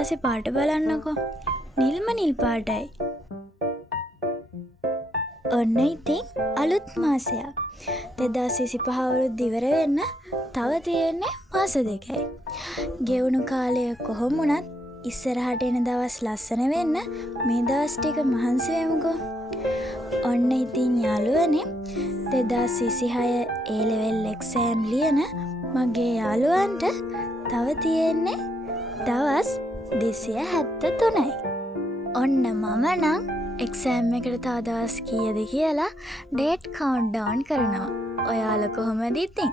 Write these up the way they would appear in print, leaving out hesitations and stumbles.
අහසේ පාට බලන්නකෝ. නිල්ම නිල් පාටයි. ඔන්න ඉතින් අලුත් මාසයක්. 2025 අවුරුද්ද ඉවර වෙන්න තව තියෙන්නේ මාස දෙකයි. ගෙවුණු කාලය කොහොම වුණත් ඉස්සරහට එන දවස් ලස්සන වෙන්න මේ දවස් ටික මහන්සි වෙමුකෝ. ඔන්න ඉතින් යාළුවනේ 2026 A level exam ලියන මගේ යාළුවන්ට තව තියෙන්නේ දවස් 273යි. ඔන්න මම නම් එක්සෑම් එකට තව දවස් කීයද කියලා ඩේට් කවුන්ට් ඩවුන් කරනවා. ඔයාලා කොහොමද ඉතින්?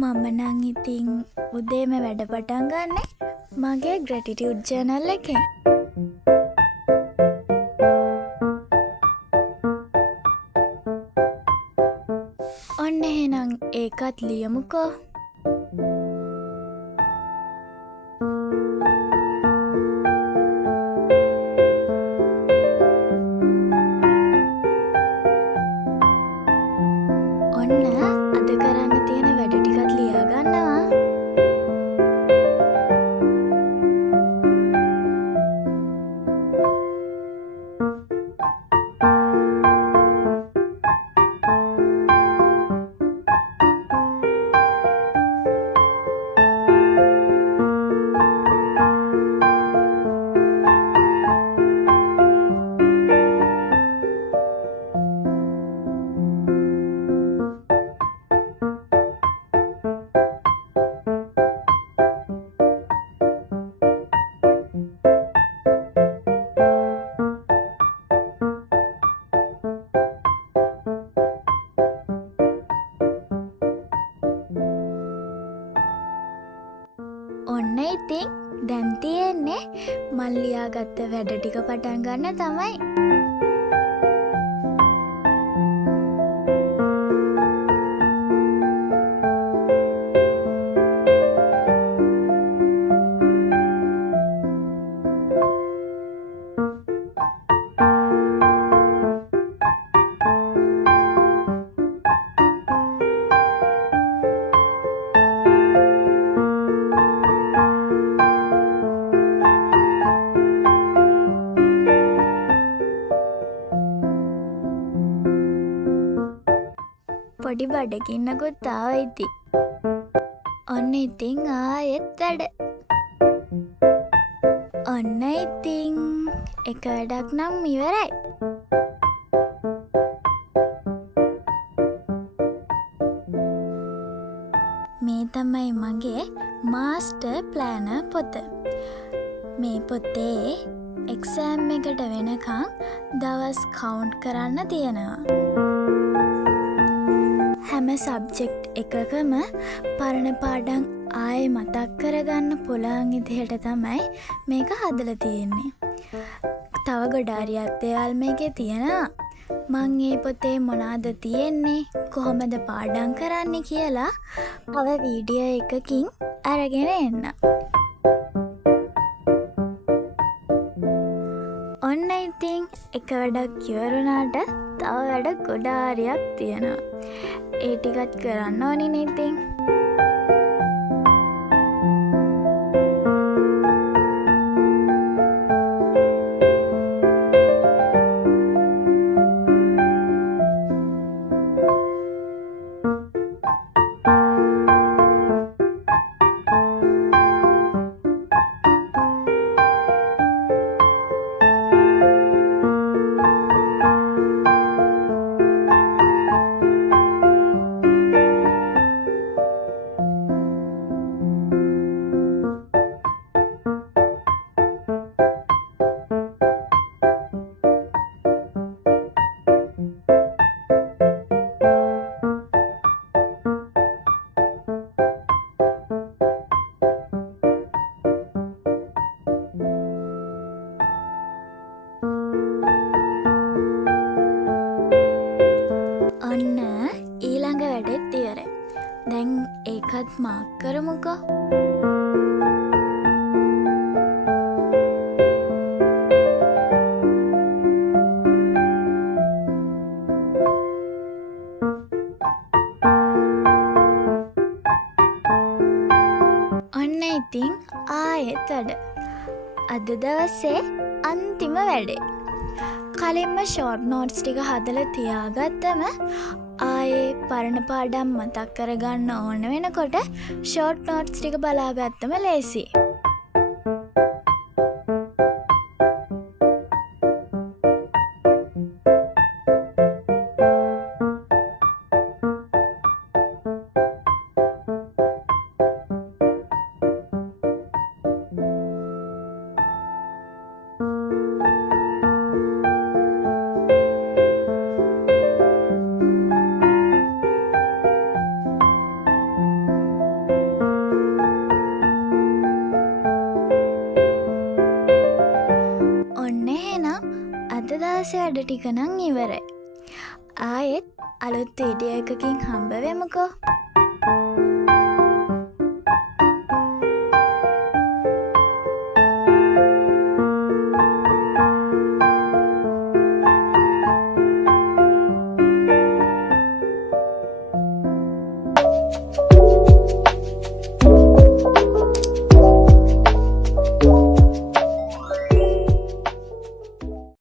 මම නම් ඉතින් උදේම වැඩ පටන් ගන්නෙ මගේ ග්‍රැටිටියුඩ් ජර්නල් එකෙන්. ඔන්න එහෙනම් ඒකත් ලියමුකෝ. ඔන්න අද කරන්න තියෙන වැඩ ටිකත් ලියා ගන්නවා. ඔන්න ඉතින් දැන් තියෙන්නේ මං ලියාගත්ත වැඩ ටික පටන් ගන්න තමයි. පොඩි බඩගින්නකුත් ආවා ඉතින්. ඔන්න ඉතින් ආයෙත් වැඩ. ඔන්න ඉතින් එක වැඩක් නම් ඉවරයි. මේ තමයි මගේ මාස්ටර් ප්ලෑනර් පොත. මේ පොතේ එක්සෑම් එකට වෙනකන් දවස් කවුන්ට් කරන්න තියෙනවා. හැම සබ්ජෙක්ට් එකකම පරණ පාඩම් ආයේ මතක් කරගන්න පුළුවන් විදිහට තමයි මේක හදලා තියෙන්නේ. තව ගොඩාරියක් දේවල් මේකේ තියෙනවා. මං මේ පොතේ මොනවද තියෙන්නේ, කොහොමද පාඩම් කරන්නේ කියලා තව වීඩියෝ එකකින් අරගෙන එන්න. ඔන්න ඉතින් එක වැඩක් ඉවරුණාට තව වැඩ ගොඩාරියක් තියෙනවා. ඒ ටිකත් කරන්න ඕනිනේ ඉතින්. ඔන්න ඊළඟ වැඩෙත් ඉවරයි. දැන් ඒකත් මාක් කරමුකෝ. ඉතින් ආයෙත් වැඩ. අද දවසේ අන්තිම වැඩේ. කලින්ම ෂෝට් නෝට්ස් ටික හදලා තියාගත්තම ආයේ පරණ පාඩම් මතක් කරගන්න ඕන වෙනකොට ෂෝට් නෝට්ස් ටික බලාගත්තම ලේසි. අද දවසේ වැඩ ටික නම් ඉවරයි. ආයෙත් අලුත් වීඩියෝ එකකින් හම්බ වෙමුකෝ.